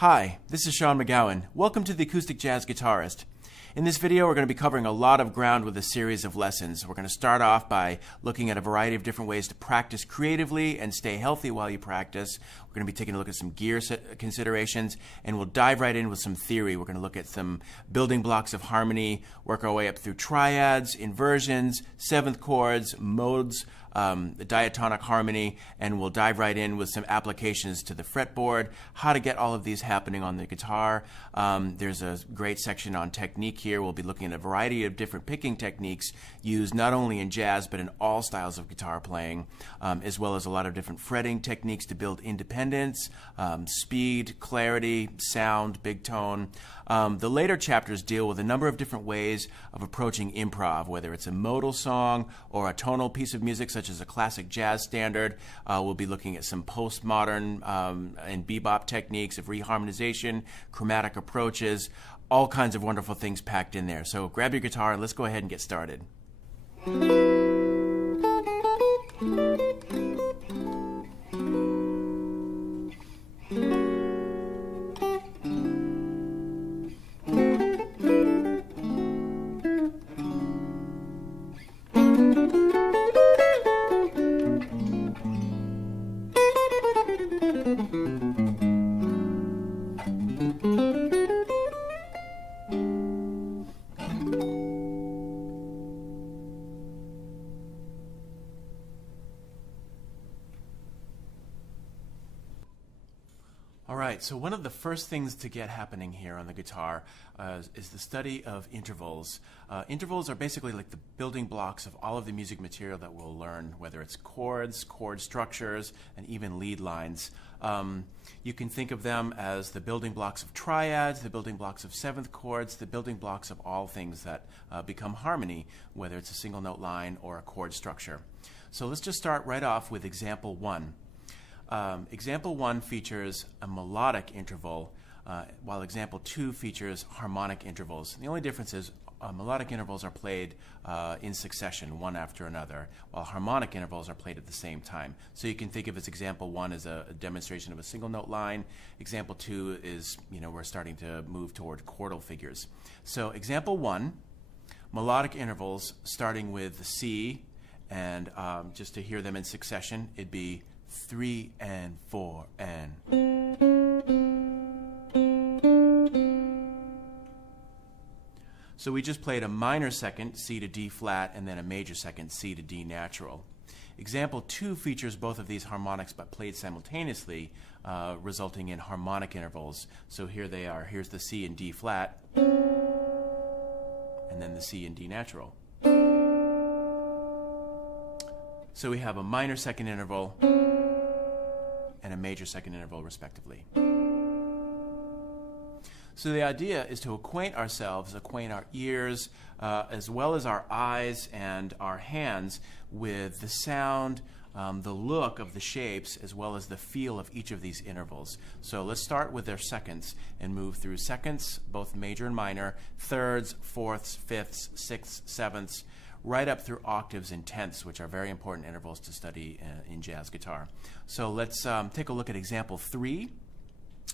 Hi, this is Sean McGowan. Welcome to the Acoustic Jazz Guitarist. In this video, we're going to be covering a lot of ground with a series of lessons. We're going to start off by looking at a variety of different ways to practice creatively and stay healthy while you practice. We're going to be taking a look at some gear considerations, and we'll dive right in with some theory. We're going to look at some building blocks of harmony, work our way up through triads, inversions, seventh chords, modes, the diatonic harmony, and we'll dive right in with some applications to the fretboard, how to get all of these happening on the guitar. There's a great section on technique here. We'll be looking at a variety of different picking techniques used not only in jazz but in all styles of guitar playing, as well as a lot of different fretting techniques to build independence, speed, clarity, sound, big tone. The later chapters deal with a number of different ways of approaching improv, whether it's a modal song or a tonal piece of music such as a classic jazz standard. We'll be looking at some postmodern and bebop techniques of reharmonization, chromatic approaches, all kinds of wonderful things packed in there. So grab your guitar and let's go ahead and get started. Alright, so one of the first things to get happening here on the guitar is the study of intervals. Intervals are basically like the building blocks of all of the music material that we'll learn, whether it's chords, chord structures, and even lead lines. You can think of them as the building blocks of triads, the building blocks of seventh chords, the building blocks of all things that become harmony, whether it's a single note line or a chord structure. So let's just start right off with example 1. Example 1 features a melodic interval, while example 2 features harmonic intervals. The only difference is melodic intervals are played in succession, one after another, while harmonic intervals are played at the same time. So you can think of as example 1 as a demonstration of a single note line. Example 2 is, we're starting to move toward chordal figures. So example 1, melodic intervals starting with the C, and just to hear them in succession, it'd be 3 and 4 and. So we just played a minor second, C to D flat, and then a major second, C to D natural. Example 2 features both of these harmonics but played simultaneously, resulting in harmonic intervals. So here they are. Here's the C and D flat, and then the C and D natural. So we have a minor second interval and a major second interval, respectively. So the idea is to acquaint ourselves, acquaint our ears, as well as our eyes and our hands with the sound, the look of the shapes, as well as the feel of each of these intervals. So let's start with their seconds and move through seconds, both major and minor, thirds, fourths, fifths, sixths, sevenths, right up through octaves and tenths, which are very important intervals to study in jazz guitar. So let's take a look at example 3,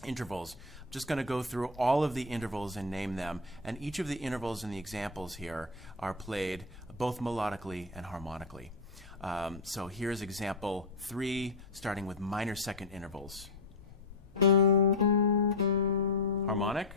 intervals. I'm just going to go through all of the intervals and name them, and each of the intervals in the examples here are played both melodically and harmonically. So here's example 3, starting with minor second intervals. Harmonic.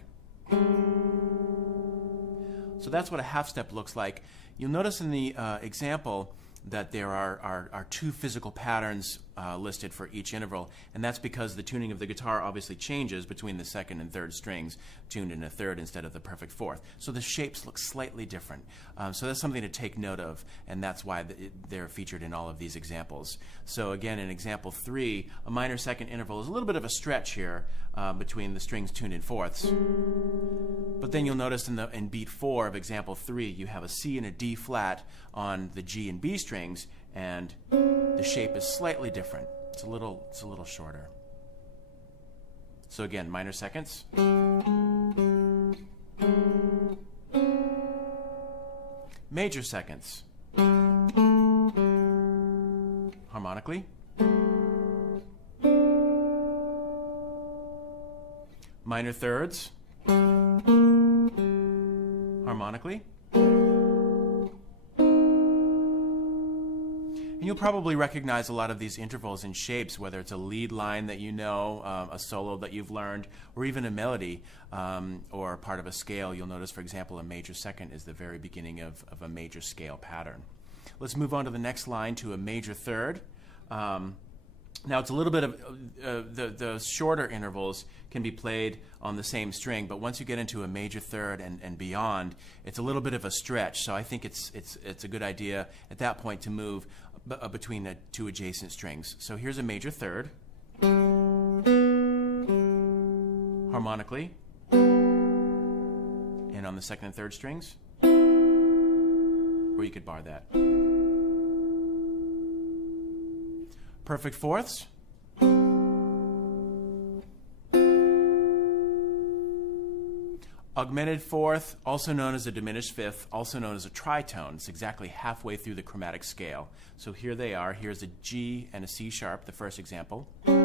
So that's what a half step looks like. You'll notice in the example that there are 2 physical patterns listed for each interval, and that's because the tuning of the guitar obviously changes between the second and third strings, tuned in a third instead of the perfect fourth. So the shapes look slightly different. So that's something to take note of, and that's why they're featured in all of these examples. So again, in example 3, a minor second interval is a little bit of a stretch here between the strings tuned in fourths. But then you'll notice in beat 4 of example 3, you have a C and a D flat on the G and B strings, and the shape is slightly different. It's a little shorter. So again, minor seconds. Major seconds. Harmonically. minor thirds, harmonically. And you'll probably recognize a lot of these intervals and shapes, whether it's a lead line that you know, a solo that you've learned, or even a melody or part of a scale. You'll notice, for example, a major second is the very beginning of a major scale pattern. Let's move on to the next line, to a major third. Now, it's a little bit of the shorter intervals can be played on the same string, but once you get into a major third and beyond, it's a little bit of a stretch. So I think it's a good idea at that point to move between the two adjacent strings. So here's a major third, harmonically, and on the second and third strings, or you could bar that. Perfect fourths. Augmented fourth, also known as a diminished fifth, also known as a tritone. It's exactly halfway through the chromatic scale. So here they are. Here's a G and a C sharp, the first example. And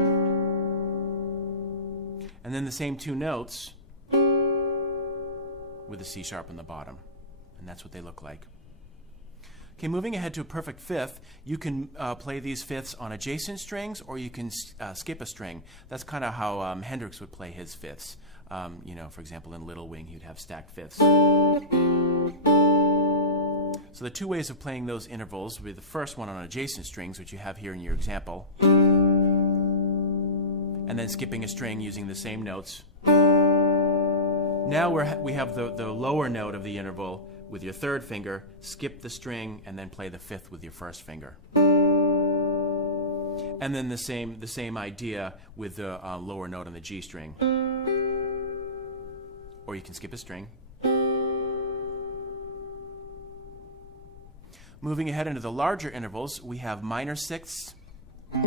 then the same two notes with a C sharp on the bottom. And that's what they look like. Okay, moving ahead to a perfect fifth, you can play these fifths on adjacent strings, or you can skip a string. That's kind of how Hendrix would play his fifths. You know, for example, in Little Wing, he'd have stacked fifths. So the two ways of playing those intervals would be the first one on adjacent strings, which you have here in your example, and then skipping a string using the same notes. Now we have the lower note of the interval with your third finger, skip the string, and then play the fifth with your first finger. And then the same idea with the lower note on the G string. Or you can skip a string. Moving ahead into the larger intervals, we have minor sixths, and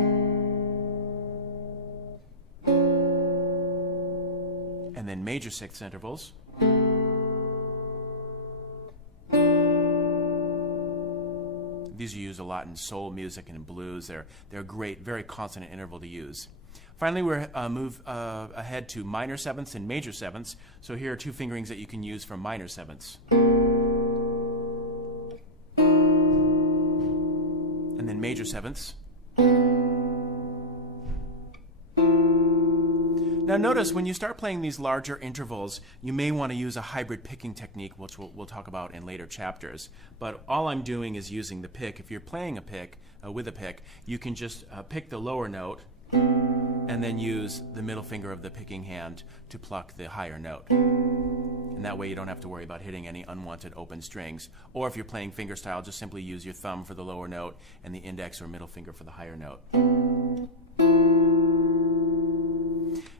then major sixth intervals. These are used a lot in soul music and in blues. They're a great, very consonant interval to use. Finally, we're move ahead to minor sevenths and major sevenths. So here are two fingerings that you can use for minor sevenths. And then major sevenths. Now notice, when you start playing these larger intervals, you may want to use a hybrid picking technique, which we'll talk about in later chapters. But all I'm doing is using the pick. If you're playing a pick, with a pick, you can just pick the lower note and then use the middle finger of the picking hand to pluck the higher note. And that way you don't have to worry about hitting any unwanted open strings. Or if you're playing fingerstyle, just simply use your thumb for the lower note and the index or middle finger for the higher note.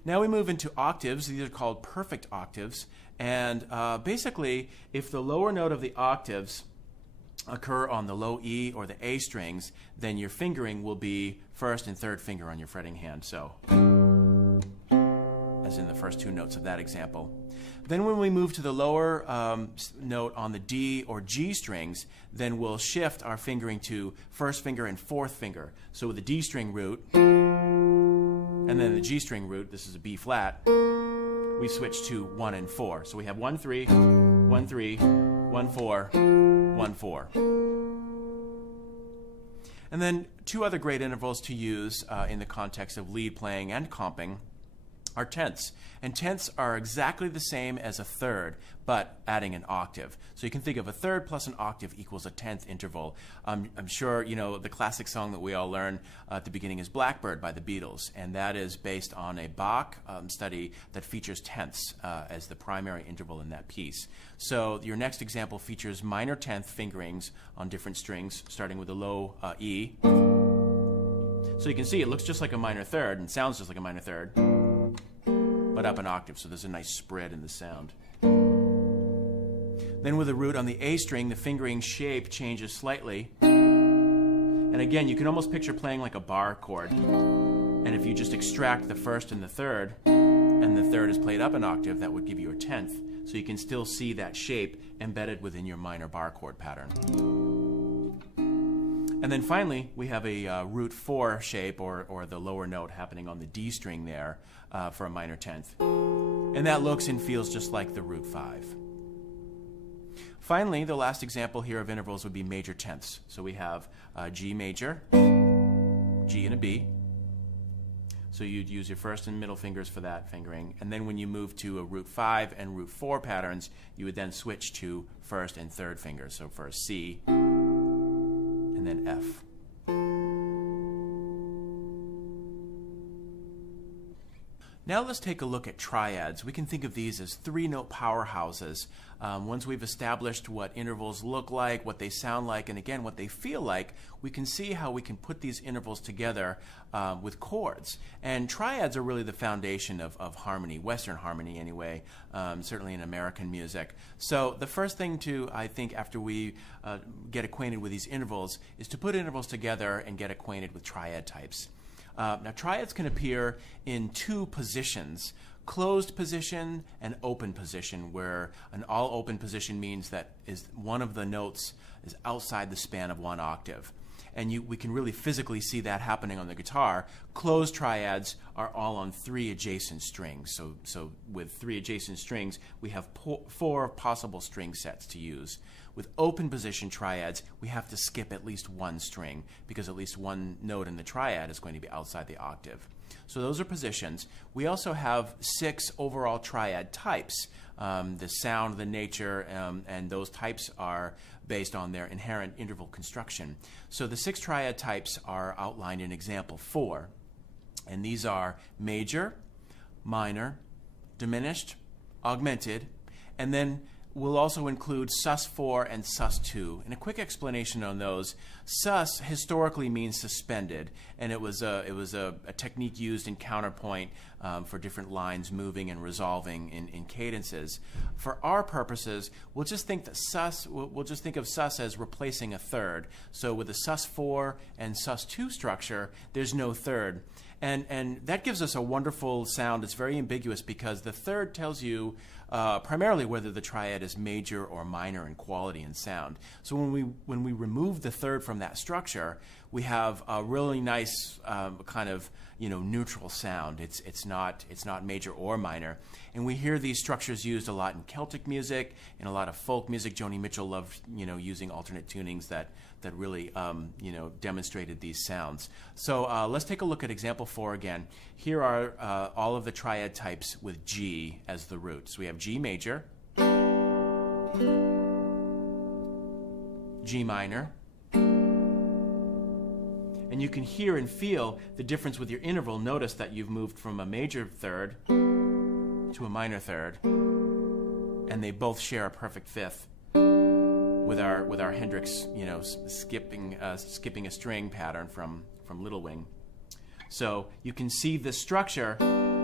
Now we move into octaves. These are called perfect octaves. And basically, if the lower note of the octaves occur on the low E or the A strings, then your fingering will be first and third finger on your fretting hand. So, as in the first two notes of that example. Then when we move to the lower note on the D or G strings, then we'll shift our fingering to first finger and fourth finger. So with the D string root, and then the G string root, this is a B flat, we switch to 1 and 4. So we have 1, 3, 1, 3, 1, 4, 1, 4. And then two other great intervals to use in the context of lead playing and comping are tenths. And tenths are exactly the same as a third, but adding an octave. So you can think of a third plus an octave equals a tenth interval. I'm sure you know the classic song that we all learn at the beginning is Blackbird by the Beatles, and that is based on a Bach study that features tenths as the primary interval in that piece. So your next example features minor tenth fingerings on different strings, starting with a low E. So you can see it looks just like a minor third and sounds just like a minor third, but up an octave, so there's a nice spread in the sound. Then with a root on the A string, the fingering shape changes slightly. And again, you can almost picture playing like a bar chord. And if you just extract the first and the third, and the third is played up an octave, that would give you a tenth. So you can still see that shape embedded within your minor bar chord pattern. And then finally, we have a root 4 shape, or the lower note happening on the D string there for a minor 10th. And that looks and feels just like the root 5. Finally, the last example here of intervals would be major 10ths. So we have G major, G and a B. So you'd use your first and middle fingers for that fingering. And then when you move to a root 5 and root 4 patterns, you would then switch to first and third fingers. So first C, and then F. Now let's take a look at triads. We can think of these as 3-note powerhouses. Once we've established what intervals look like, what they sound like, and again, what they feel like, we can see how we can put these intervals together with chords. And triads are really the foundation of harmony, Western harmony anyway, certainly in American music. So the first thing to, I think, after we get acquainted with these intervals, is to put intervals together and get acquainted with triad types. Now, triads can appear in 2 positions, closed position and open position, where an all open position means that one of the notes is outside the span of 1 octave. And we can really physically see that happening on the guitar. Closed triads are all on 3 adjacent strings. So with 3 adjacent strings, we have 4 possible string sets to use. With open position triads, we have to skip at least 1 string, because at least 1 note in the triad is going to be outside the octave. So those are positions. We also have 6 overall triad types. The sound, the nature, and those types are based on their inherent interval construction. So the 6 triad types are outlined in example 4. And these are major, minor, diminished, augmented, and then we'll also include sus4 and sus2. And a quick explanation on those. Sus historically means suspended, and it was a technique used in counterpoint for different lines moving and resolving in cadences. For our purposes, we'll just think that we'll just think of sus as replacing a third. So with a sus4 and sus2 structure, there's no third. And that gives us a wonderful sound. It's very ambiguous because the third tells you primarily whether the triad is major or minor in quality and sound. So when we remove the third from that structure, we have a really nice kind of neutral sound. It's not major or minor, and we hear these structures used a lot in Celtic music and a lot of folk music. Joni Mitchell loved using alternate tunings that really demonstrated these sounds. So let's take a look at example 4 again. Here are all of the triad types with G as the root. So we have G major, G minor, and you can hear and feel the difference with your interval. Notice that you've moved from a major third to a minor third, and they both share a perfect fifth with our Hendrix, skipping a string pattern from Little Wing. So you can see the structure.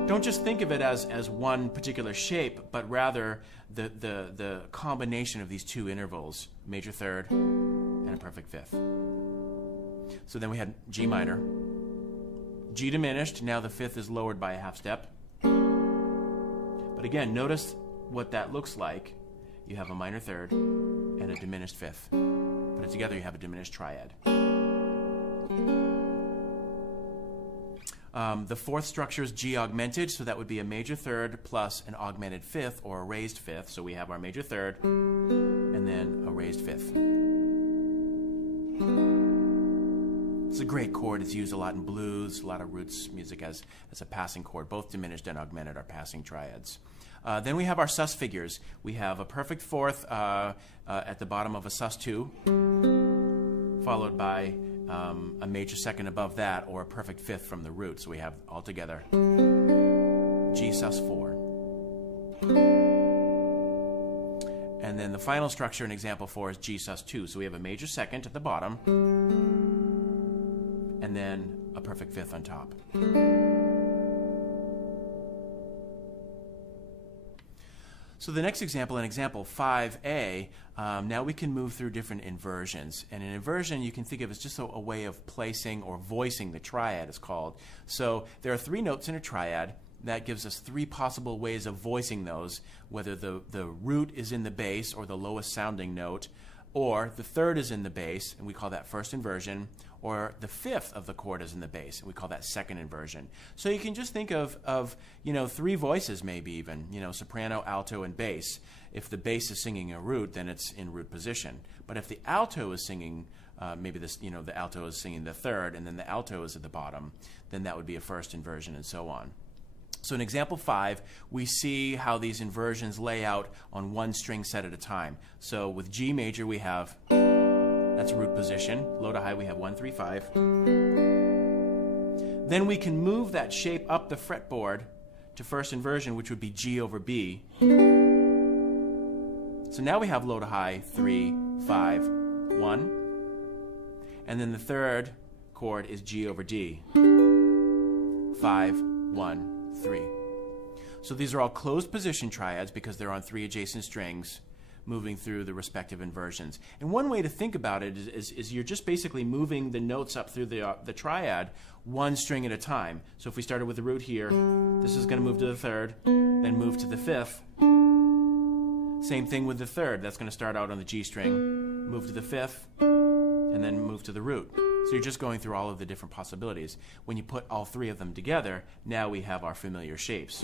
Don't just think of it as one particular shape, but rather the combination of these 2 intervals, major third and a perfect fifth. So then we had G minor, G diminished. Now the fifth is lowered by a half step. But again, notice what that looks like. You have a minor third and a diminished fifth. Put it together, you have a diminished triad. The 4th structure is G augmented, so that would be a major third plus an augmented fifth or a raised fifth. So we have our major third and then a raised fifth. It's a great chord. It's used a lot in blues, a lot of roots music as a passing chord. Both diminished and augmented are passing triads. Then we have our sus figures. We have a perfect fourth at the bottom of a sus2, followed by a major second above that, or a perfect fifth from the root. So we have altogether G sus4. And then the final structure in example 4 is G sus2. So we have a major second at the bottom, and then a perfect fifth on top. So the next example, in example 5a, now we can move through different inversions. And an inversion you can think of as just a way of placing or voicing the triad, it's called. So there are 3 notes in a triad. That gives us 3 possible ways of voicing those, whether the root is in the bass or the lowest sounding note, or the third is in the bass, and we call that first inversion, or the fifth of the chord is in the bass, and we call that second inversion. So you can just think of three voices maybe even, soprano, alto, and bass. If the bass is singing a root, then it's in root position. But if the alto is singing, the alto is singing the third, and then the alto is at the bottom, then that would be a first inversion, and so on. So in example 5, we see how these inversions lay out on one string set at a time. So with G major, we have, that's root position. Low to high, we have 1, 3, 5. Then we can move that shape up the fretboard to first inversion, which would be G over B. So now we have low to high, 3, 5, 1. And then the third chord is G over D. 5, 1, 3. So these are all closed position triads because they're on 3 adjacent strings moving through the respective inversions. And one way to think about it is you're just basically moving the notes up through the triad one string at a time. So if we started with the root here, this is going to move to the third, then move to the fifth. Same thing with the third. That's going to start out on the G string, move to the fifth, and then move to the root. So you're just going through all of the different possibilities. When you put all three of them together, now we have our familiar shapes.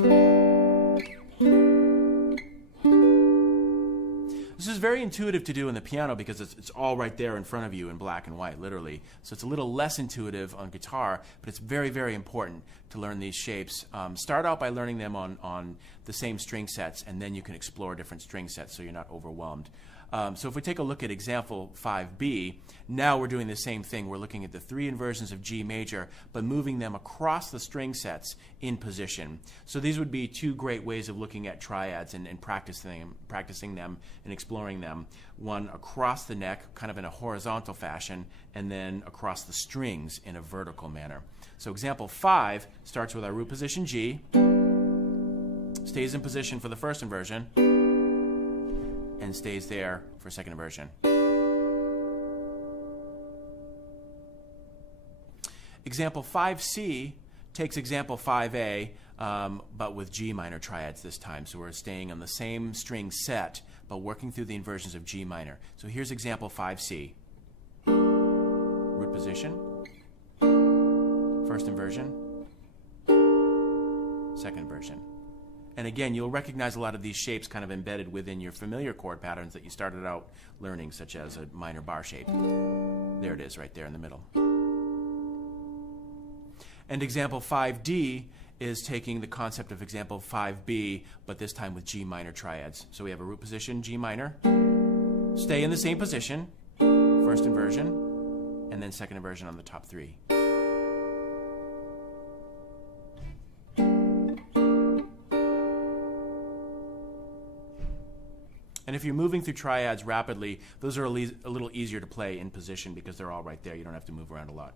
This is very intuitive to do in the piano because it's all right there in front of you in black and white, literally. So it's a little less intuitive on guitar, but it's very, very important to learn these shapes. Start out by learning them on the same string sets, and then you can explore different string sets so you're not overwhelmed. So if we take a look at example 5B, now we're doing the same thing. We're looking at the 3 inversions of G major, but moving them across the string sets in position. So these would be 2 great ways of looking at triads and practicing them and exploring them. One across the neck, kind of in a horizontal fashion, and then across the strings in a vertical manner. So example 5 starts with our root position G, stays in position for the first inversion, and stays there for second inversion. Example 5C takes example 5A, but with G minor triads this time. So we're staying on the same string set, but working through the inversions of G minor. So here's example 5C. Root position, first inversion, second inversion. And again, you'll recognize a lot of these shapes kind of embedded within your familiar chord patterns that you started out learning, such as a minor bar shape. There it is right there in the middle. And example 5D is taking the concept of example 5B, but this time with G minor triads. So we have a root position, G minor, stay in the same position, first inversion, and then second inversion on the top 3. And if you're moving through triads rapidly, those are a little easier to play in position because they're all right there. You don't have to move around a lot.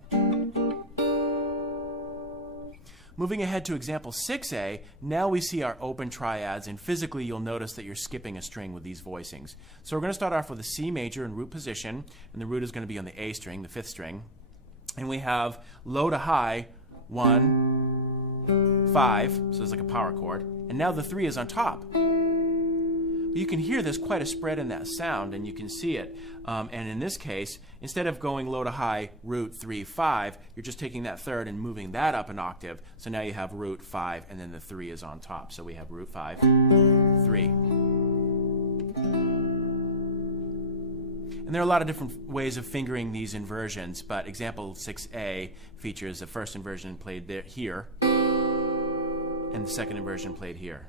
Moving ahead to example 6A, now we see our open triads, and physically you'll notice that you're skipping a string with these voicings. So we're going to start off with a C major in root position, and the root is going to be on the A string, the 5th string. And we have low to high, 1, 5, so it's like a power chord. And now the 3 is on top. You can hear there's quite a spread in that sound, and you can see it. And in this case, instead of going low to high, root 3, 5, you're just taking that third and moving that up an octave. So now you have root 5, and then the 3 is on top. So we have root 5, 3. And there are a lot of different ways of fingering these inversions, but example 6A features the first inversion played there, here, and the second inversion played here.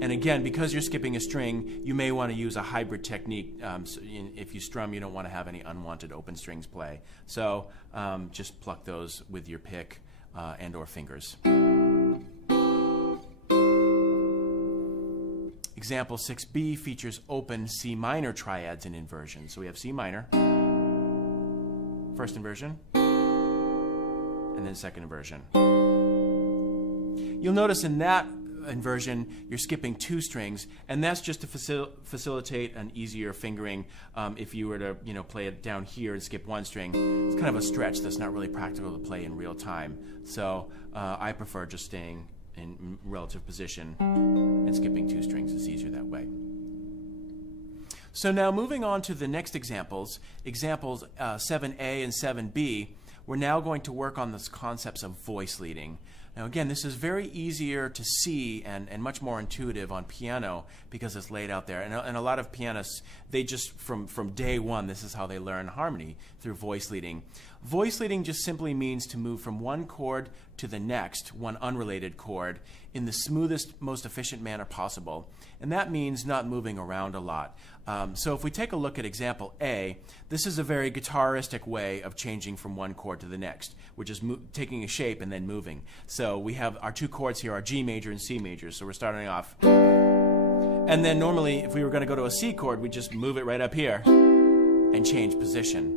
And again, because you're skipping a string, you may want to use a hybrid technique. So if you strum, you don't want to have any unwanted open strings play. So just pluck those with your pick and or fingers. Example 6B features open C minor triads and inversions. So we have C minor, first inversion, and then second inversion. You'll notice in that inversion, you're skipping 2 strings, and that's just to facilitate an easier fingering. If you were to play it down here and skip 1 string, it's kind of a stretch that's not really practical to play in real time. So I prefer just staying in relative position and skipping 2 strings. It's easier that way. So now moving on to the next examples 7a and 7b, we're now going to work on these concepts of voice leading. Now again, this is very easier to see and much more intuitive on piano because it's laid out there. And a lot of pianists, they just, from day one, this is how they learn harmony, through voice leading. Voice leading just simply means to move from one chord to the next, one unrelated chord, in the smoothest, most efficient manner possible. And that means not moving around a lot. So if we take a look at example A, this is a very guitaristic way of changing from one chord to the next. We're just taking a shape and then moving. So we have our two chords here are G major and C major. So we're starting off. And then normally, if we were going to go to a C chord, we'd just move it right up here and change position,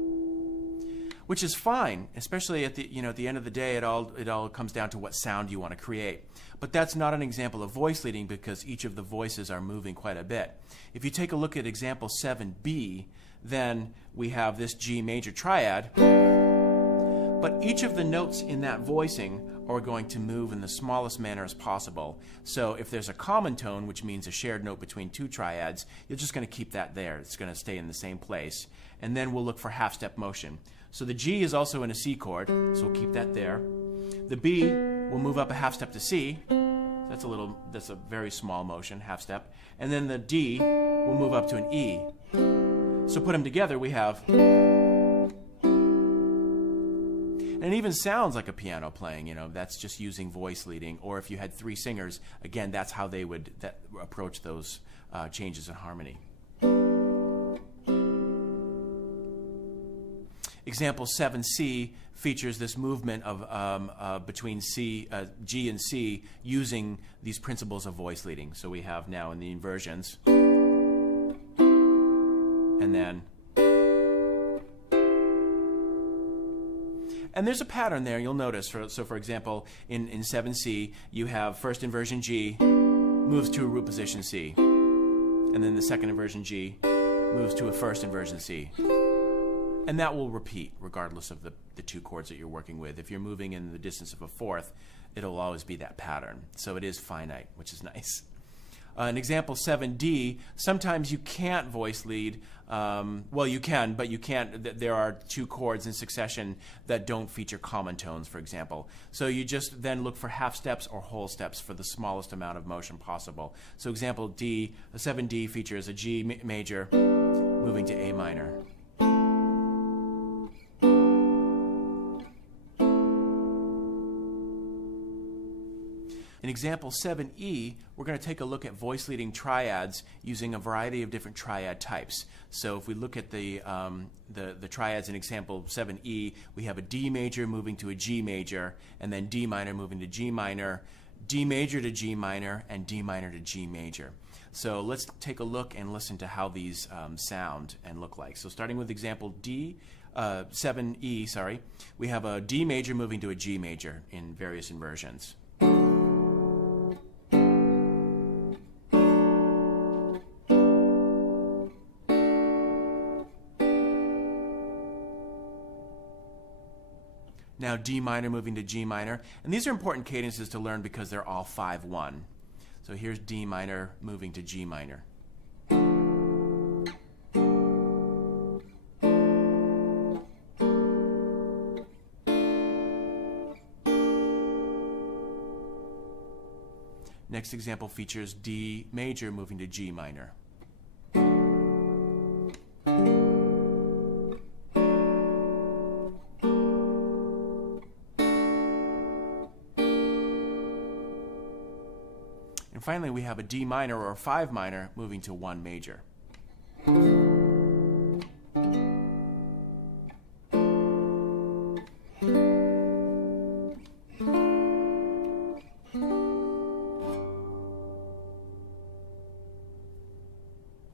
which is fine, especially at the end of the day. It all comes down to what sound you want to create. But that's not an example of voice leading because each of the voices are moving quite a bit. If you take a look at example 7b, then we have this G major triad, but each of the notes in that voicing are going to move in the smallest manner as possible. So if there's a common tone, which means a shared note between two triads, you're just going to keep that there. It's going to stay in the same place. And then we'll look for half-step motion. So the G is also in a C chord, so we'll keep that there. The B will move up a half step to C. That's a very small motion, half step. And then the D will move up to an E. So put them together, we have, and it even sounds like a piano playing, that's just using voice leading. Or if you had three singers, again, that's how they would approach those changes in harmony. Example 7c features this movement of between G and C using these principles of voice leading. So we have now in the inversions, and then, and there's a pattern there you'll notice. So for example, in 7c, you have first inversion G moves to a root position C, and then the second inversion G moves to a first inversion C. And that will repeat regardless of the two chords that you're working with. If you're moving in the distance of a fourth, it'll always be that pattern. So it is finite, which is nice. In example 7D, sometimes you can't voice lead. Well, you can, but you can't. There are two chords in succession that don't feature common tones, for example. So you just then look for half steps or whole steps for the smallest amount of motion possible. So example D, 7D features a G major moving to A minor. In example 7e, we're going to take a look at voice leading triads using a variety of different triad types. So if we look at the triads in example 7e, we have a D major moving to a G major, and then D minor moving to G minor, D major to G minor, and D minor to G major. So let's take a look and listen to how these sound and look like. So starting with example 7e, we have a D major moving to a G major in various inversions. Now D minor moving to G minor. And these are important cadences to learn because they're all 5-1. So here's D minor moving to G minor. Next example features D major moving to G minor. And finally, we have a D minor or a 5 minor moving to 1 major.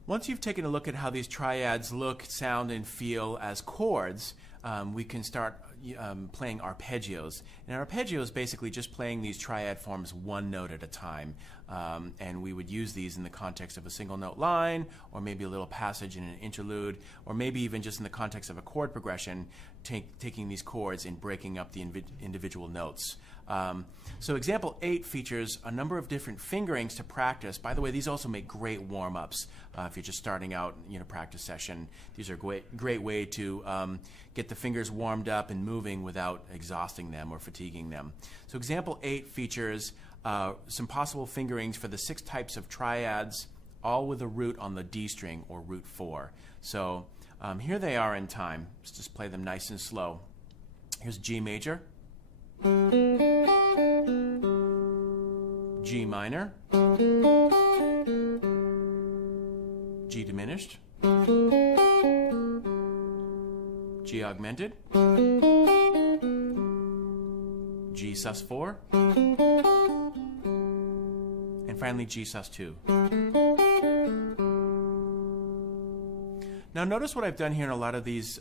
Once you've taken a look at how these triads look, sound, and feel as chords, we can start playing arpeggios. And arpeggio is basically just playing these triad forms one note at a time. And we would use these in the context of a single note line, or maybe a little passage in an interlude, or maybe even just in the context of a chord progression, taking these chords and breaking up the individual notes. So example 8 features a number of different fingerings to practice. By the way, these also make great warm-ups if you're just starting out, practice session. These are a great way to get the fingers warmed up and moving without exhausting them or fatiguing them. So example 8 features some possible fingerings for the 6 types of triads, all with a root on the D string or root 4. So here they are in time. Let's just play them nice and slow. Here's G major, G minor, G diminished, G augmented, G sus4, and finally G sus2. Now notice what I've done here in a lot of these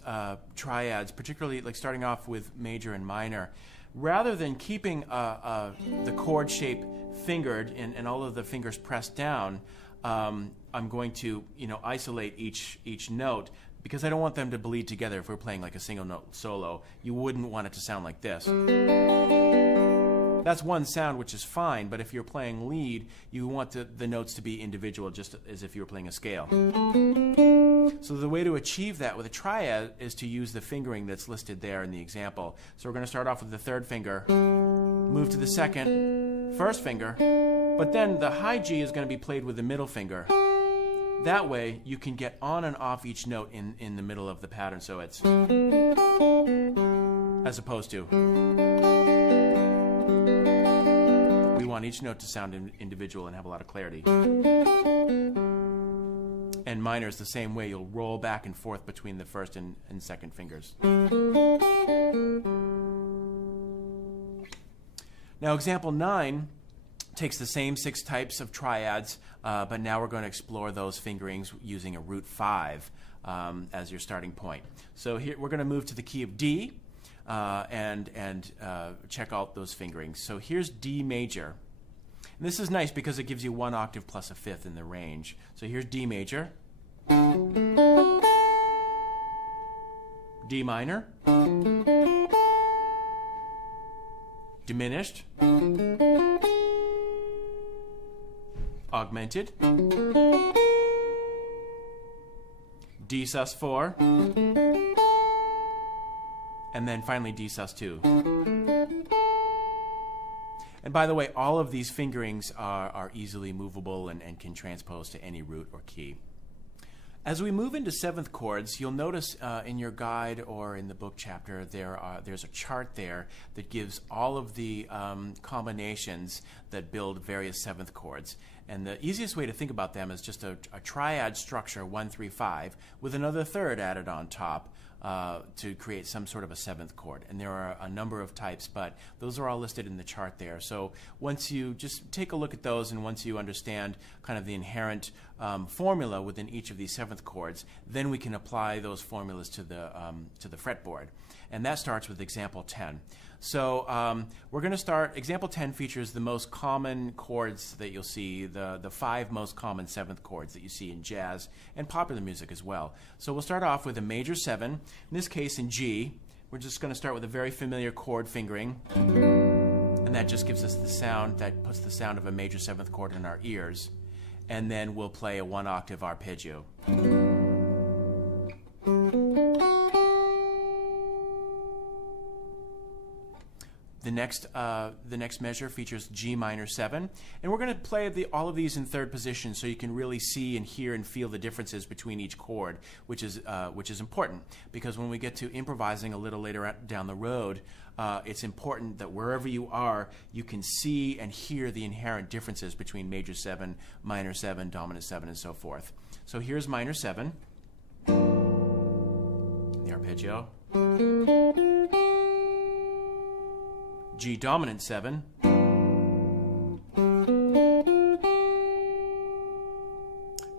triads, particularly like starting off with major and minor. Rather than keeping the chord shape fingered and all of the fingers pressed down, I'm going to isolate each note, because I don't want them to bleed together. If we're playing like a single note solo, you wouldn't want it to sound like this. That's one sound, which is fine, but if you're playing lead, you want the notes to be individual, just as if you were playing a scale. So the way to achieve that with a triad is to use the fingering that's listed there in the example. So we're going to start off with the third finger, move to the second, first finger, but then the high G is going to be played with the middle finger. That way you can get on and off each note in the middle of the pattern, so it's as opposed to. We want each note to sound individual and have a lot of clarity. And minor is the same way. You'll roll back and forth between the first and second fingers. Now example 9 takes the same 6 types of triads, but now we're going to explore those fingerings using a root 5 as your starting point. So here we're going to move to the key of D and check out those fingerings. So here's D major. And this is nice because it gives you 1 octave plus a fifth in the range. So here's D major, D minor, diminished, augmented, D sus4, and then finally D sus2. And by the way, all of these fingerings are easily movable and can transpose to any root or key. As we move into 7th chords, you'll notice in your guide or in the book chapter there's a chart there that gives all of the combinations that build various 7th chords. And the easiest way to think about them is just a triad structure, 1, 3, 5, with another third added on top to create some sort of a 7th chord. And there are a number of types, but those are all listed in the chart there. So once you just take a look at those, and once you understand kind of the inherent formula within each of these 7th chords, then we can apply those formulas to the fretboard. And that starts with example 10. So we're going to start, example 10 features the most common chords that you'll see, the 5 most common 7th chords that you see in jazz and popular music as well. So we'll start off with a major 7, in this case in G. We're just going to start with a very familiar chord fingering, and that just gives us the sound, that puts the sound of a major 7th chord in our ears. And then we'll play a 1 octave arpeggio. The next measure features G minor 7, and we're going to play all of these in third position so you can really see and hear and feel the differences between each chord, which is important, because when we get to improvising a little later down the road, it's important that wherever you are, you can see and hear the inherent differences between major 7, minor 7, dominant 7, and so forth. So here's minor 7, the arpeggio. G dominant 7,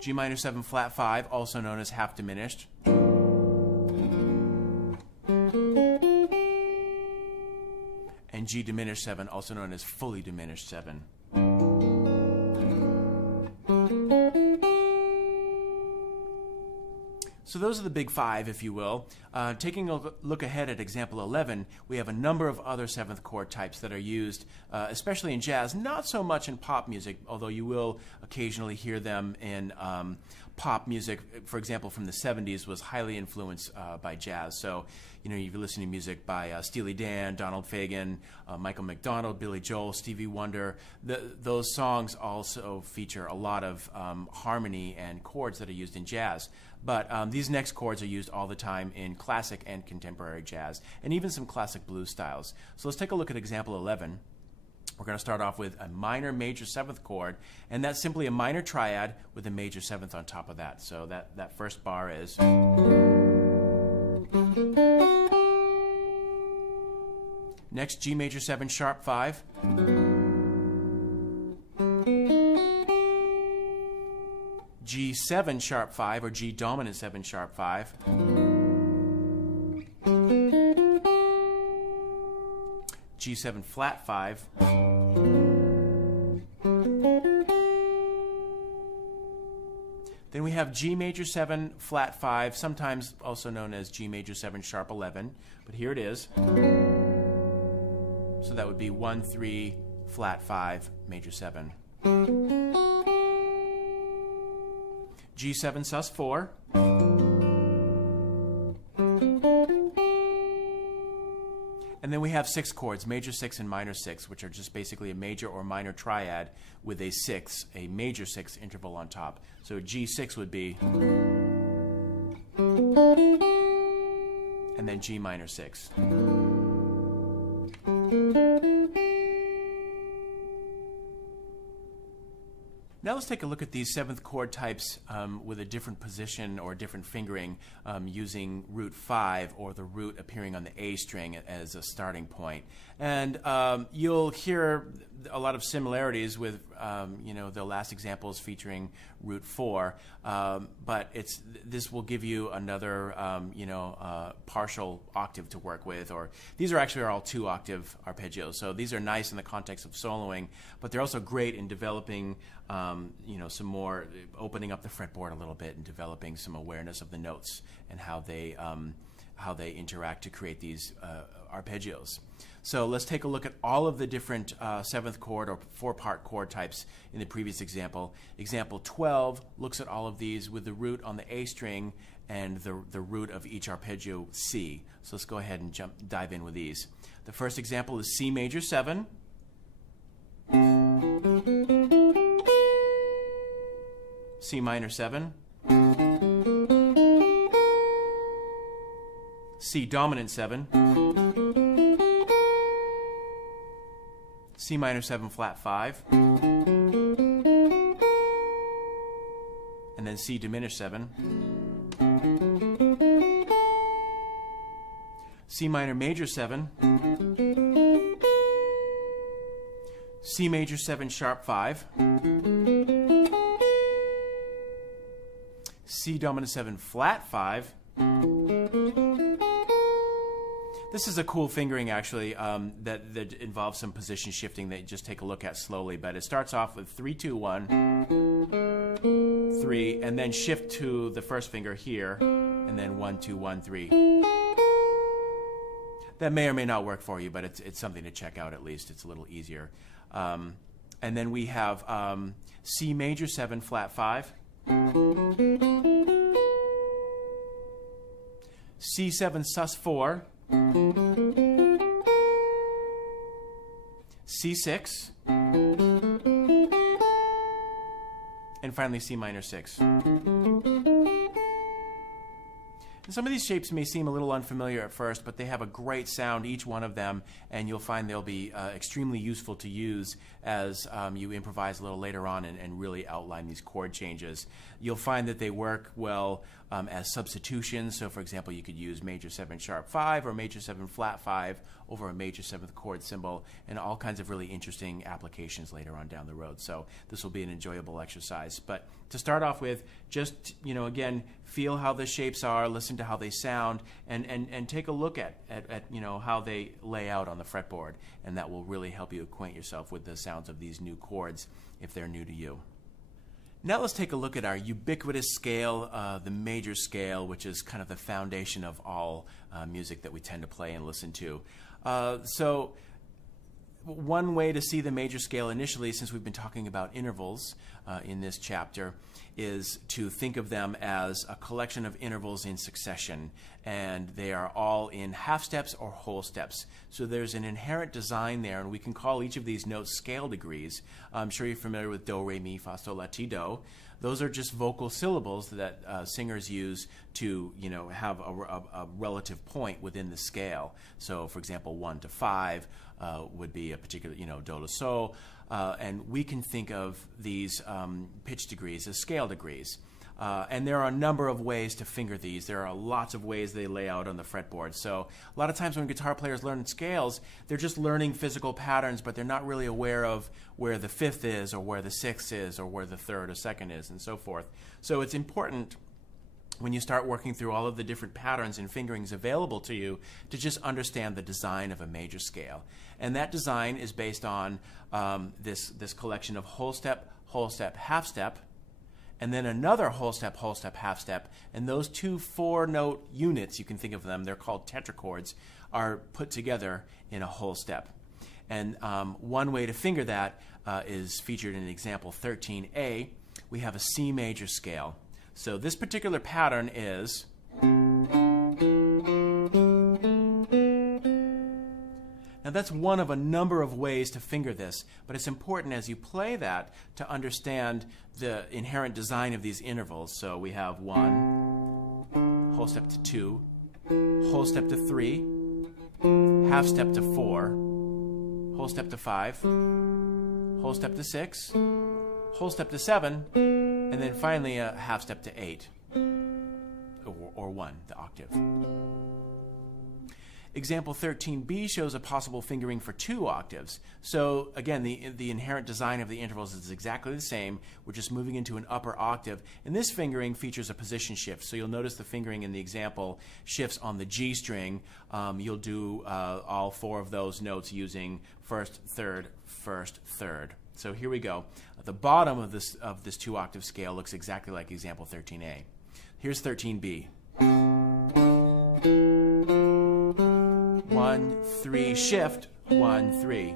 G minor 7 flat 5, also known as half diminished, and G diminished 7, also known as fully diminished 7. So those are the big five, if you will. Taking a look ahead at example 11, we have a number of other seventh chord types that are used, especially in jazz, not so much in pop music, although you will occasionally hear them in pop music. For example, from the 70s was highly influenced by jazz. So, you know, you're listening to music by Steely Dan, Donald Fagen, Michael McDonald, Billy Joel, Stevie Wonder. Those songs also feature a lot of harmony and chords that are used in jazz. But these next chords are used all the time in classic and contemporary jazz, and even some classic blues styles. So let's take a look at example 11. We're going to start off with a minor major seventh chord, and that's simply a minor triad with a major seventh on top of that. So that first bar is... Next, G major 7 sharp 5. G7 sharp 5, or G dominant 7 sharp 5. G7 flat 5. Then we have G major 7 flat 5, sometimes also known as G major 7 sharp 11, but here it is. So that would be 1, 3, flat 5, major 7. G7 sus 4. And then we have 6 chords, major 6 and minor 6, which are just basically a major or minor triad with a 6, a major 6 interval on top. So G6 would be, and then G minor 6. Now let's take a look at these seventh chord types with a different position or different fingering using root 5 or the root appearing on the A string as a starting point. And you'll hear a lot of similarities with you know, the last examples featuring root 4, but this will give you another you know, partial octave to work with, or these are actually all 2-octave arpeggios. So these are nice in the context of soloing, but they're also great in developing you know, some more, opening up the fretboard a little bit and developing some awareness of the notes and how they interact to create these arpeggios. So let's take a look at all of the different seventh chord or 4-part chord types in the previous example. Example 12 looks at all of these with the root on the A string and the root of each arpeggio C. So let's go ahead and dive in with these. The first example is C major 7. C minor 7. C dominant 7. C minor 7 flat 5. And then C diminished 7. C minor major 7. C major 7 sharp 5. C dominant 7 flat 5. This is a cool fingering, actually, that involves some position shifting that you just take a look at slowly. But it starts off with 3, 2, 1, 3, and then shift to the first finger here, and then 1, 2, 1, 3. That may or may not work for you, but it's something to check out at least. It's a little easier. And then we have C major 7 flat 5. C7 sus 4. C6, and finally C minor 6. And some of these shapes may seem a little unfamiliar at first, but they have a great sound, each one of them, and you'll find they'll be extremely useful to use as you improvise a little later on and really outline these chord changes. You'll find that they work well as substitutions. So for example, you could use major 7 sharp 5 or major 7 flat 5 over a major 7th chord symbol, and all kinds of really interesting applications later on down the road. So this will be an enjoyable exercise. But to start off with, just, again, feel how the shapes are, listen to how they sound, and take a look at how they lay out on the fretboard, and that will really help you acquaint yourself with the sounds of these new chords if they're new to you. Now let's take a look at our ubiquitous scale, the major scale, which is kind of the foundation of all music that we tend to play and listen to. So one way to see the major scale initially, since we've been talking about intervals in this chapter, is to think of them as a collection of intervals in succession, and they are all in half steps or whole steps. So there's an inherent design there, and we can call each of these notes scale degrees. I'm sure you're familiar with do, re, mi, fa, sol, la, ti, do. Those are just vocal syllables that singers use to, have a relative point within the scale. So, for example, 1 to 5 would be a particular, do to sol, and we can think of these pitch degrees as scale degrees. And there are a number of ways to finger these. There are lots of ways they lay out on the fretboard. So a lot of times when guitar players learn scales, they're just learning physical patterns, but they're not really aware of where the 5th is, or where the 6th is, or where the 3rd or 2nd is, and so forth. So it's important, when you start working through all of the different patterns and fingerings available to you, to just understand the design of a major scale. And that design is based on this collection of whole step, half step, and then another whole step, half step, and those two 4-note units, you can think of them, they're called tetrachords, are put together in a whole step. And one way to finger that is featured in example 13A. We have a C major scale. So this particular pattern is now that's one of a number of ways to finger this, but it's important as you play that to understand the inherent design of these intervals. So we have 1, whole step to 2, whole step to 3, half step to 4, whole step to 5, whole step to 6, whole step to 7, and then finally a half step to 8, or 1, the octave. Example 13B shows a possible fingering for 2 octaves. So again, the inherent design of the intervals is exactly the same. We're just moving into an upper octave. And this fingering features a position shift. So you'll notice the fingering in the example shifts on the G string. You'll do all 4 of those notes using 1st, 3rd, 1st, 3rd. So here we go. At the bottom of this 2-octave scale looks exactly like example 13A. Here's 13B. 1, 3, shift, 1, 3.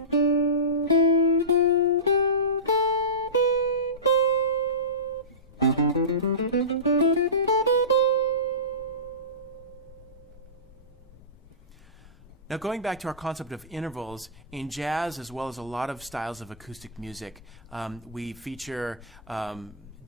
Now going back to our concept of intervals, in jazz as well as a lot of styles of acoustic music, we feature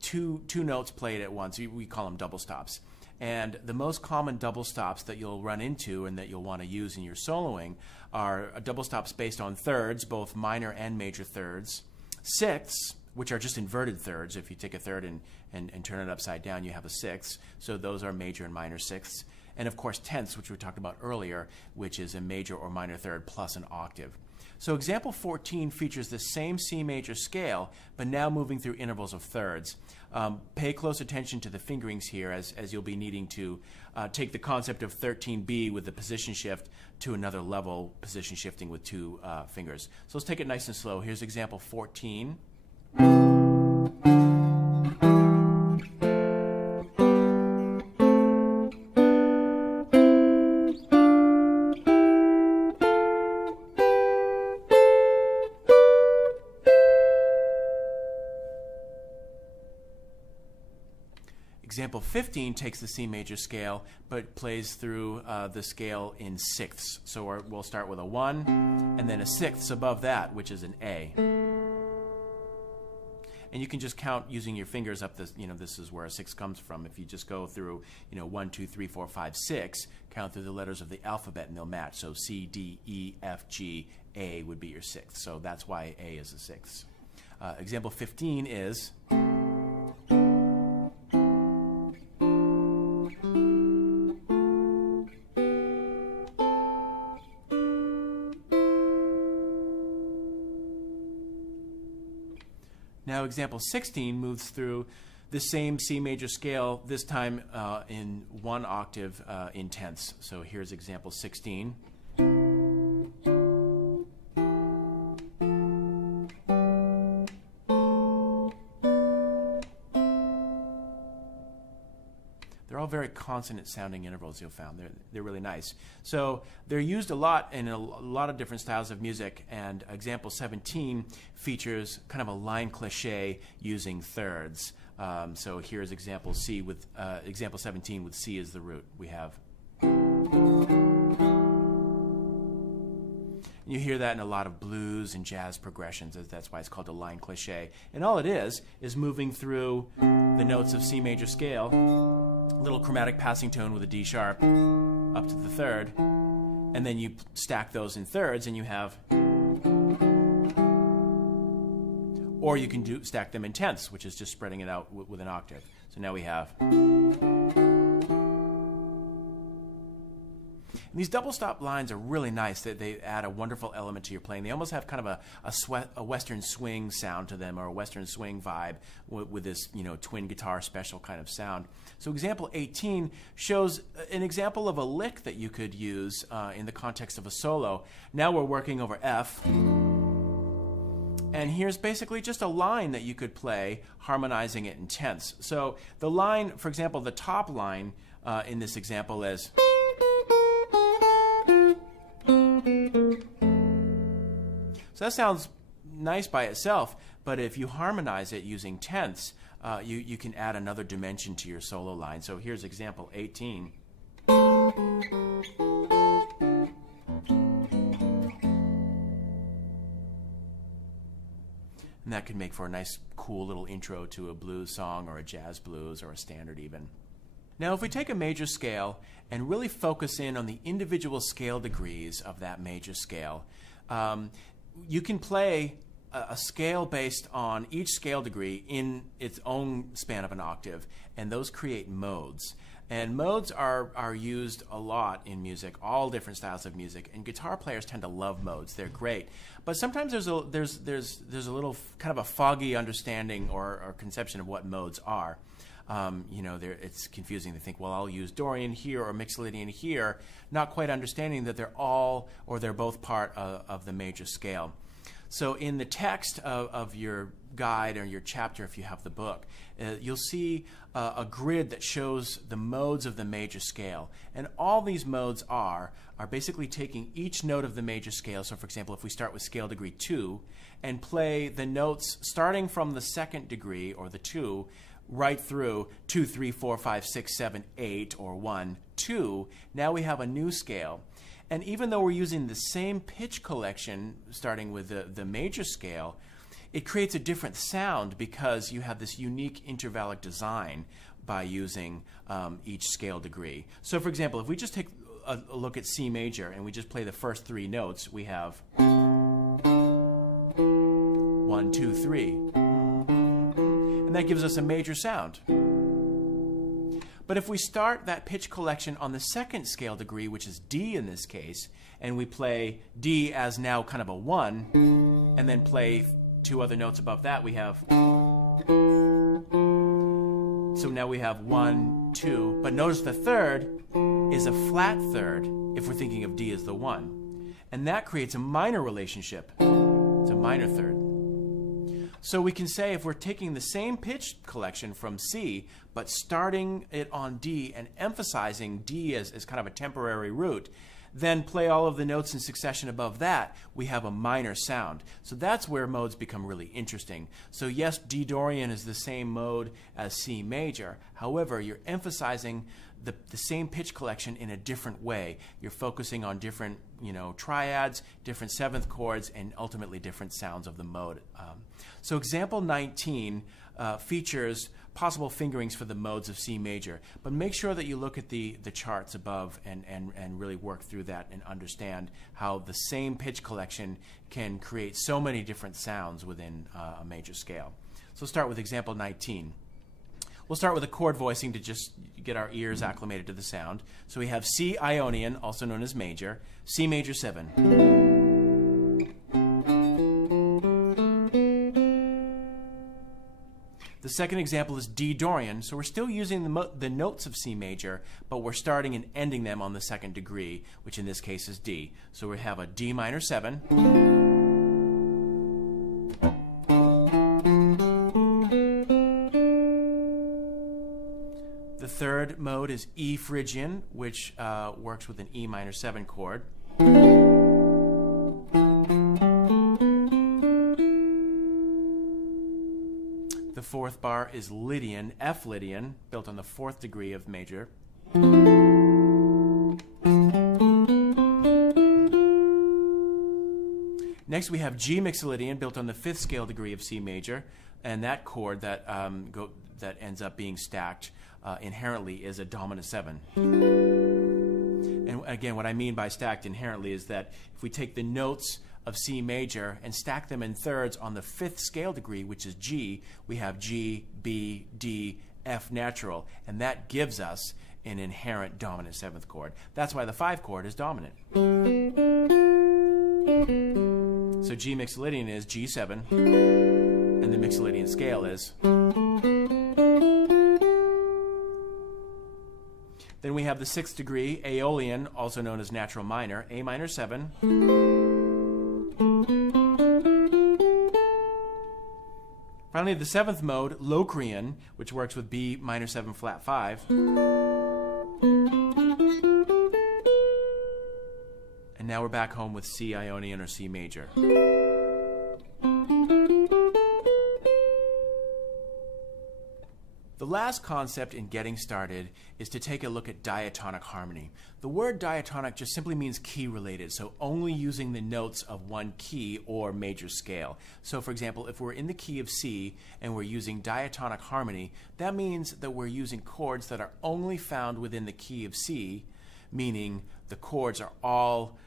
two notes played at once. We call them double stops. And the most common double stops that you'll run into and that you'll want to use in your soloing are double stops based on thirds, both minor and major thirds, sixths, which are just inverted thirds. If you take a third and turn it upside down, you have a sixth. So those are major and minor sixths. And of course, tenths, which we talked about earlier, which is a major or minor third plus an octave. So example 14 features the same C major scale, but now moving through intervals of thirds. Pay close attention to the fingerings here, as you'll be needing to take the concept of 13B with the position shift to another level, position shifting with 2 fingers. So let's take it nice and slow. Here's example 14. Example 15 takes the C major scale, but plays through the scale in sixths. So we'll start with a 1, and then a sixths above that, which is an A. And you can just count using your fingers up this, this is where a 6 comes from. If you just go through, 1, 2, 3, 4, 5, 6, count through the letters of the alphabet and they'll match. So C, D, E, F, G, A would be your sixth. So that's why A is a sixth. Example 15 is... Now example 16 moves through the same C major scale, this time in 1 octave in tenths. So here's example 16. They're all very consonant sounding intervals, you'll find. They're really nice. So they're used a lot in a lot of different styles of music, and example 17 features kind of a line cliche using thirds. So here's example 17 with C as the root. We have. You hear that in a lot of blues and jazz progressions. That's why it's called a line cliche. And all it is moving through the notes of C major scale, a little chromatic passing tone with a D sharp up to the third, and then you stack those in thirds and you have, or you can stack them in tenths, which is just spreading it out with an octave. So now we have. And these double stop lines are really nice. They add a wonderful element to your playing. They almost have kind of a Western swing sound to them, or a Western swing vibe with this, twin guitar special kind of sound. So example 18 shows an example of a lick that you could use in the context of a solo. Now we're working over F. And here's basically just a line that you could play, harmonizing it in tenths. So the line, for example, the top line in this example is. So that sounds nice by itself, but if you harmonize it using tenths, you can add another dimension to your solo line. So here's example 18. And that could make for a nice, cool little intro to a blues song or a jazz blues or a standard even. Now, if we take a major scale and really focus in on the individual scale degrees of that major scale, you can play a scale based on each scale degree in its own span of an octave, and those create modes. And modes are used a lot in music, all different styles of music, and guitar players tend to love modes. They're great. But sometimes there's a little kind of a foggy understanding or conception of what modes are. It's confusing to think, well, I'll use Dorian here or Mixolydian here, not quite understanding that they're both part of the major scale. So in the text of your guide or your chapter, if you have the book, you'll see a grid that shows the modes of the major scale. And all these modes are basically taking each note of the major scale. So for example, if we start with scale degree 2 and play the notes starting from the second degree, or the 2, right through 2, 3, 4, 5, 6, 7, 8, or 1, 2, now we have a new scale. And even though we're using the same pitch collection, starting with the major scale, it creates a different sound because you have this unique intervallic design by using each scale degree. So for example, if we just take a look at C major and we just play the first 3 notes, we have 1, 2, 3. And that gives us a major sound. But if we start that pitch collection on the second scale degree, which is D in this case, and we play D as now kind of a 1, and then play 2 other notes above that, we have. So now we have 1, 2, but notice the third is a flat third if we're thinking of D as the 1. And that creates a minor relationship. It's a minor third. So we can say if we're taking the same pitch collection from C, but starting it on D and emphasizing D as kind of a temporary root, then play all of the notes in succession above that, we have a minor sound. So that's where modes become really interesting. So yes, D Dorian is the same mode as C major. However, you're emphasizing the same pitch collection in a different way. You're focusing on different triads, different seventh chords, and ultimately different sounds of the mode. So example 19 features possible fingerings for the modes of C major, but make sure that you look at the charts above and really work through that and understand how the same pitch collection can create so many different sounds within a major scale. So let's start with example 19. We'll start with a chord voicing to just get our ears acclimated to the sound. So we have C Ionian, also known as major, C major 7. second example is D Dorian. So we're still using the notes of C major, but we're starting and ending them on the second degree, which in this case is D. So we have a D minor 7. The third mode is E Phrygian, which works with an E minor 7 chord. The fourth bar is Lydian, F Lydian, built on the fourth degree of major. Next we have G Mixolydian, built on the fifth scale degree of C major, and that chord that that ends up being stacked inherently is a dominant 7. And again, what I mean by stacked inherently is that if we take the notes of C major and stack them in thirds on the fifth scale degree, which is G, we have G, B, D, F natural, and that gives us an inherent dominant 7th chord. That's why the 5 chord is dominant. So G Mixolydian is G7, and the Mixolydian scale is. Then we have the 6th degree, Aeolian, also known as natural minor, A minor 7. Finally, the 7th mode, Locrian, which works with B minor 7 flat 5. And now we're back home with C Ionian or C major. The last concept in getting started is to take a look at diatonic harmony. The word diatonic just simply means key related, so only using the notes of one key or major scale. So for example, if we're in the key of C and we're using diatonic harmony, that means that we're using chords that are only found within the key of C, meaning the chords are all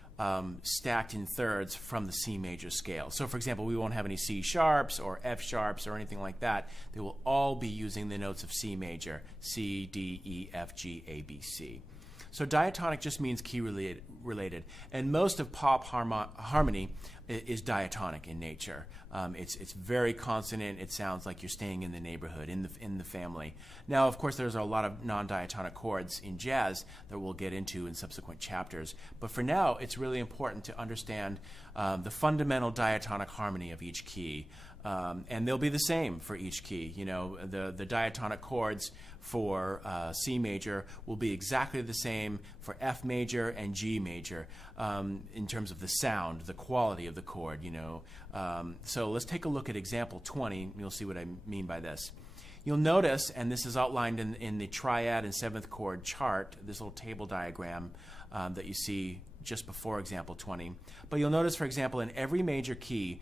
stacked in thirds from the C major scale. So for example, we won't have any C sharps or F sharps or anything like that. They will all be using the notes of C major, C, D, E, F, G, A, B, C. So diatonic just means key related. And most of pop harmony is diatonic in nature. It's very consonant. It sounds like you're staying in the neighborhood, in the family. Now, of course, there's a lot of non-diatonic chords in jazz that we'll get into in subsequent chapters. But for now, it's really important to understand the fundamental diatonic harmony of each key. And they'll be the same for each key. You know, the diatonic chords for C major will be exactly the same for F major and G major in terms of the sound, the quality of the chord, you know. So let's take a look at example 20, and you'll see what I mean by this. You'll notice, and this is outlined in the triad and 7th chord chart, this little table diagram that you see just before example 20. But you'll notice, for example, in every major key,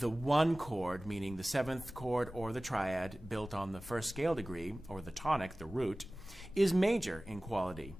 the 1 chord, meaning the 7th chord or the triad built on the first scale degree, or the tonic, the root, is major in quality.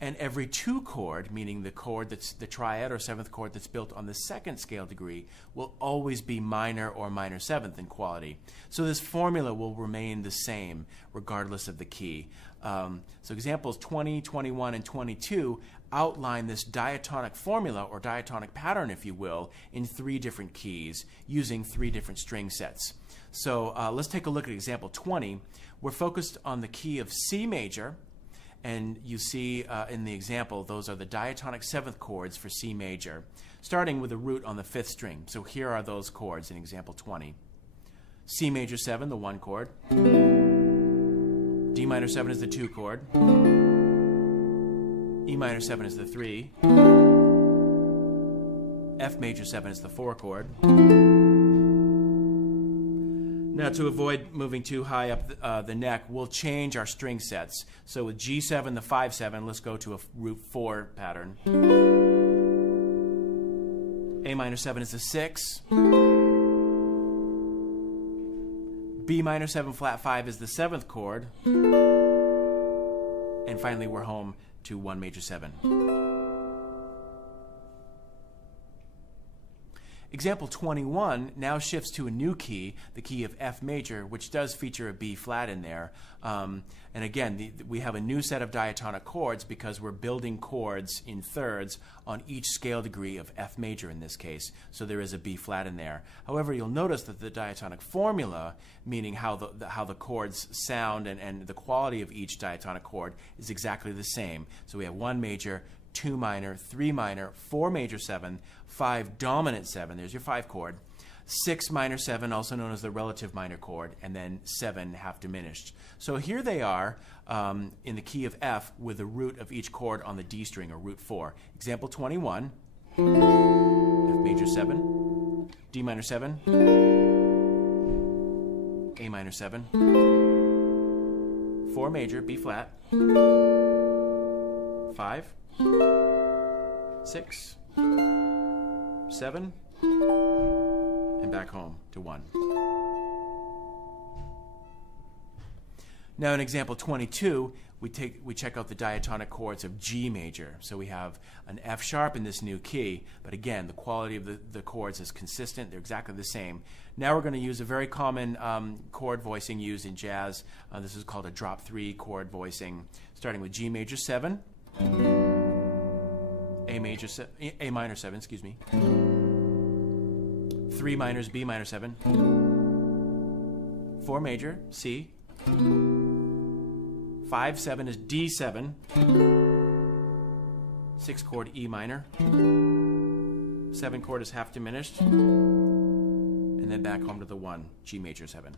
And every 2 chord, meaning the chord that's the triad or 7th chord that's built on the 2nd scale degree, will always be minor or minor 7th in quality. So this formula will remain the same regardless of the key. So examples 20, 21, and 22 outline this diatonic formula, or diatonic pattern, if you will, in 3 different keys using 3 different string sets. So let's take a look at example 20. We're focused on the key of C major, and you see in the example, those are the diatonic 7th chords for C major, starting with a root on the 5th string. So here are those chords in example 20. C major 7, the 1 chord. D minor 7 is the 2 chord. E minor 7 is the 3. F major 7 is the 4 chord. Now, to avoid moving too high up the neck, we'll change our string sets. So with G7, the 5-7, let's go to a root 4 pattern. A minor 7 is the 6. B minor 7 flat 5 is the 7th chord. And finally, we're home to 1 major 7. Example 21 now shifts to a new key, the key of F major, which does feature a B flat in there. And again, we have a new set of diatonic chords because we're building chords in thirds on each scale degree of F major in this case. So there is a B flat in there. However, you'll notice that the diatonic formula, meaning how the chords sound and the quality of each diatonic chord, is exactly the same. So we have 1 major, 2 minor, 3 minor, 4 major 7, 5 dominant 7, there's your 5 chord, 6 minor 7, also known as the relative minor chord, and then 7 half diminished. So here they are in the key of F with the root of each chord on the D string, or root 4. Example 21, F major 7, D minor 7, A minor 7, 4 major, B flat, 5, 6, 7, and back home to 1. Now in example 22, we check out the diatonic chords of G major. So we have an F sharp in this new key, but again, the quality of the chords is consistent. They're exactly the same. Now we're going to use a very common chord voicing used in jazz. This is called a drop 3 chord voicing, starting with G major 7, A minor 7, excuse me, 3 minors, B minor 7, 4 major, C, 5, 7 is D7, 6 chord E minor, 7 chord is half diminished, and then back home to the 1, G major 7.